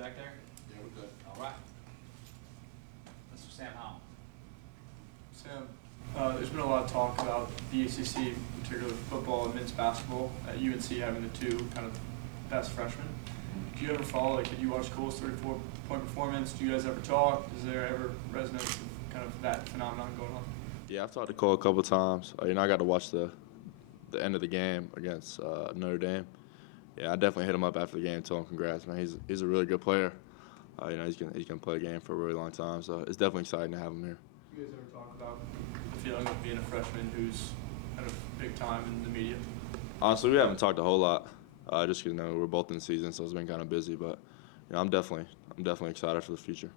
back there? Yeah, we're good. All right. Mr. Sam Howell. Sam, there's been a lot of talk about the ACC, particularly football and men's basketball, at UNC having the two kind of best freshmen. Do you ever follow, like, did you watch Cole's 34-point performance? Do you guys ever talk? Is there ever resonance of kind of that phenomenon going on? Yeah, I've talked to Cole a couple times. I got to watch the end of the game against Notre Dame. Yeah, I definitely hit him up after the game and told him congrats, man. He's a really good player. He's gonna play the game for a really long time, so it's definitely exciting to have him here. Do you guys ever talk about the feeling of being a freshman who's kind of big time in the media? Honestly, we haven't talked a whole lot, just because we're both in the season, so it's been kind of busy. But I'm definitely excited for the future.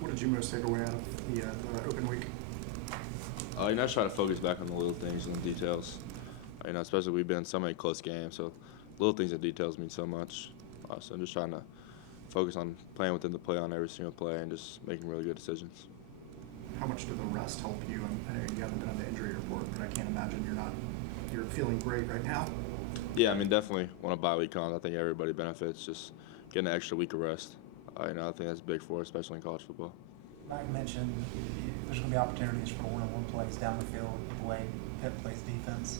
What did you most take away out of the open week? I try to focus back on the little things and the details. Especially we've been in so many close games, so little things and details mean so much. So I'm just trying to focus on playing within the play on every single play and just making really good decisions. How much did the rest help you? I know you haven't been on the injury report, but I can't imagine you're feeling great right now. Yeah, definitely when a bye week comes, I think everybody benefits just getting an extra week of rest. I think that's big for us, especially in college football. Mike mentioned there's going to be opportunities for one-on-one plays down the field the way Pitt plays defense.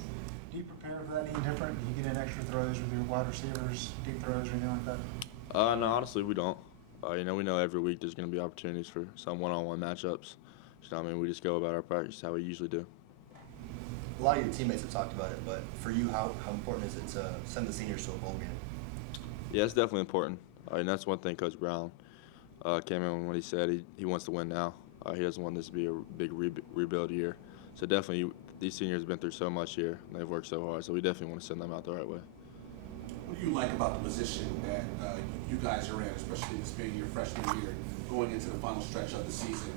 Do you prepare for that any different? Do you get in extra throws with your wide receivers, deep throws, or anything like that? No, honestly, we don't. We know every week there's going to be opportunities for some one-on-one matchups. We just go about our practice how we usually do. A lot of your teammates have talked about it, but for you, how important is it to send the seniors to a bowl game? Yeah, it's definitely important. That's one thing Coach Brown came in when he said he wants to win now. He doesn't want this to be a big rebuild year. So definitely these seniors have been through so much here. And they've worked so hard, so we definitely want to send them out the right way. What do you like about the position that you guys are in, especially this being your freshman year, going into the final stretch of the season?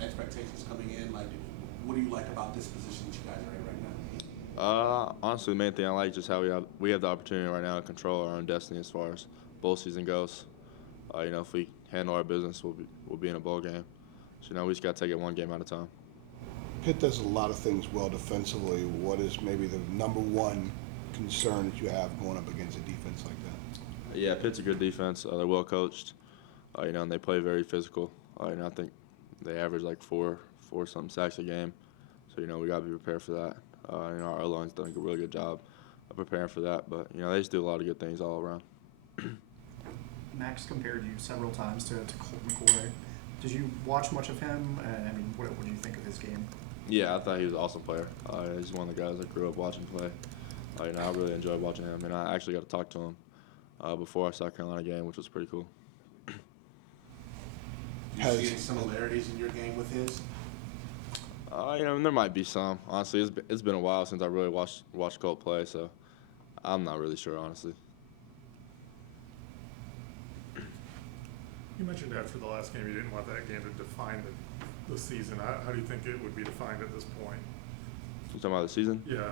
Expectations coming in, what do you like about this position that you guys are in right now? Honestly, the main thing I like is just how we have the opportunity right now to control our own destiny as far as bowl season goes. If we handle our business, we'll be in a bowl game. So we just got to take it one game at a time. Pitt does a lot of things well defensively. What is maybe the number one concern that you have going up against a defense like that? Yeah, Pitt's a good defense. They're well coached, and they play very physical. I think they average like four something sacks a game. So we got to be prepared for that. Our O-line's done a really good job of preparing for that. But they just do a lot of good things all around. Max compared you several times to Colt McCoy. Did you watch much of him? What did you think of his game? Yeah, I thought he was an awesome player. He's one of the guys I grew up watching play. I really enjoyed watching him, and I actually got to talk to him before our South Carolina game, which was pretty cool. Do you see any similarities in your game with his? There might be some. Honestly, it's been a while since I really watched Colt play, so I'm not really sure, honestly. You mentioned after the last game you didn't want that game to define the season. How do you think it would be defined at this point? You talking about the season? Yeah.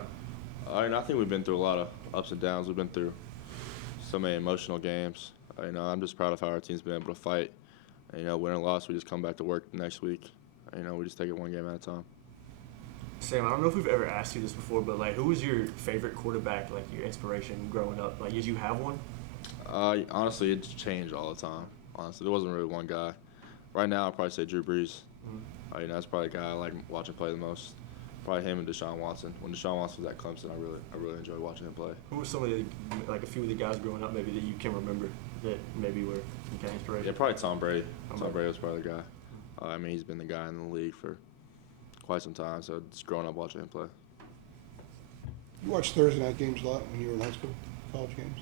I think we've been through a lot of ups and downs. We've been through so many emotional games. I'm just proud of how our team's been able to fight. Win or loss, we just come back to work next week. We just take it one game at a time. Sam, I don't know if we've ever asked you this before, but who was your favorite quarterback, your inspiration growing up? Did you have one? Honestly, it's changed all the time. Honestly, there wasn't really one guy. Right now, I'd probably say Drew Brees. Mm-hmm. That's probably the guy I like watching play the most. Probably him and Deshaun Watson. When Deshaun Watson was at Clemson, I really enjoyed watching him play. Who were some of a few of the guys growing up maybe that you can remember that maybe were some kind of inspiration? Yeah, probably Tom Brady. Tom Brady was probably the guy. He's been the guy in the league for quite some time, so just growing up watching him play. You watched Thursday night games a lot when you were in high school, college games?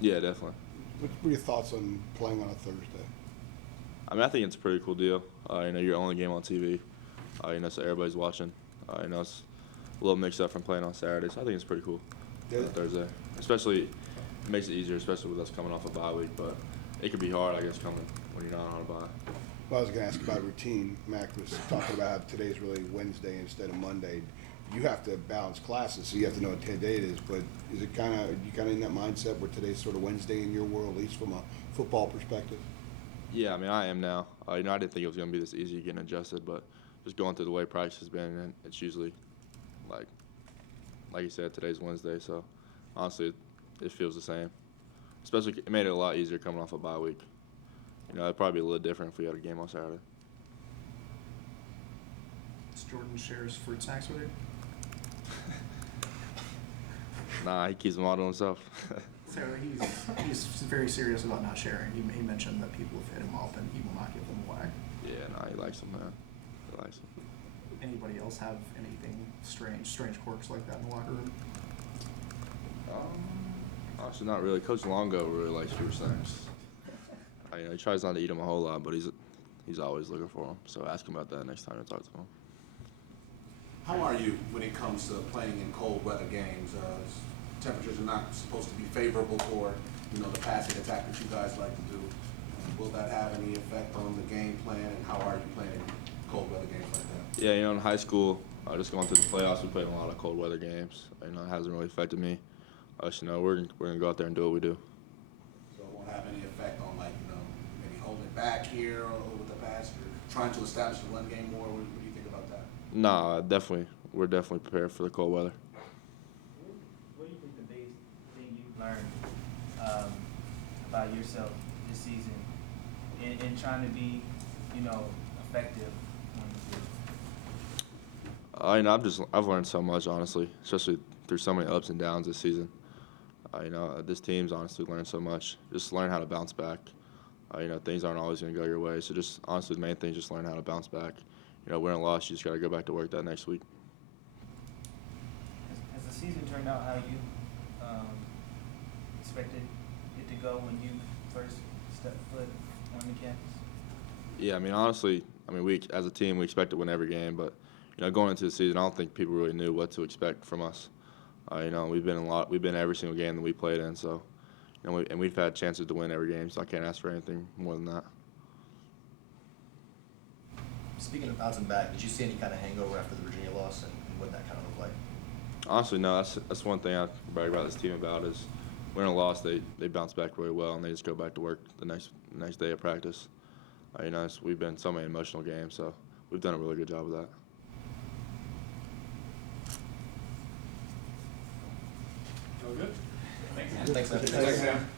Yeah, definitely. What were your thoughts on playing on a Thursday? I think it's a pretty cool deal. Your only game on TV. So everybody's watching. It's a little mixed up from playing on Saturdays. I think it's pretty cool. Yeah. Thursday. Especially, it makes it easier, especially with us coming off a bye week. But it can be hard, I guess, coming when you're not on a bye. Well, I was going to ask about routine. Mac was talking about how today's really Wednesday instead of Monday. You have to balance classes, so you have to know what day it is. But is it you in that mindset where today's sort of Wednesday in your world, at least from a football perspective? Yeah, I am now. I didn't think it was going to be this easy getting adjusted, but just going through the way practice has been, and it's usually like you said, today's Wednesday. So honestly, it feels the same. especially it made it a lot easier coming off a bye week. You know, it'd probably be a little different if we had a game on Saturday. Does Jordan shares fruit snacks with you? Nah, he keeps them all to himself. So he's very serious about not sharing. He mentioned that people have hit him up and he will not give them away. Yeah, nah, he likes them, man. He likes them. Anybody else have anything strange quirks like that in the locker room? Honestly, not really. Coach Longo really likes fruit snacks. You know, he tries not to eat them a whole lot, but he's always looking for them. So ask him about that next time you talk to him. How are you when it comes to playing in cold weather games? Temperatures are not supposed to be favorable for, you know, the passing attack that you guys like to do. Will that have any effect on the game plan, and how are you playing in cold weather games like that? Yeah, you know, in high school, just going through the playoffs, we played a lot of cold weather games. You know, it hasn't really affected me. You know, we're gonna go out there and do what we do. So it won't have any effect on, like, you know, maybe holding back here or with the pass, or trying to establish the run game more? What do you think about that? Nah, we're definitely prepared for the cold weather. What do you think the biggest thing you've learned about yourself this season in trying to be, you know, effective on the field? You know, I've learned so much, honestly, especially through so many ups and downs this season. You know, this team's honestly learned so much. Just learn how to bounce back. You know, things aren't always going to go your way. So just honestly, the main thing is just learn how to bounce back. You know, win or loss, you just got to go back to work that next week. Has the season turned out how you expected it to go when you first stepped foot on the campus? Yeah, I mean, honestly, we as a team we expect to win every game, but you know, going into the season, I don't think people really knew what to expect from us. You know, we've been every single game that we played in, so you know, we've had chances to win every game, so I can't ask for anything more than that. Speaking of bouncing back, did you see any kind of hangover after the Virginia loss, and what that kind of looked like? Honestly, no. That's one thing I brag about this team about is win or loss, they bounce back really well, and they just go back to work the next day of practice. You know, we've been so many emotional games, so we've done a really good job of that. All good? Thanks, man. Thanks, man. Thanks, Sam.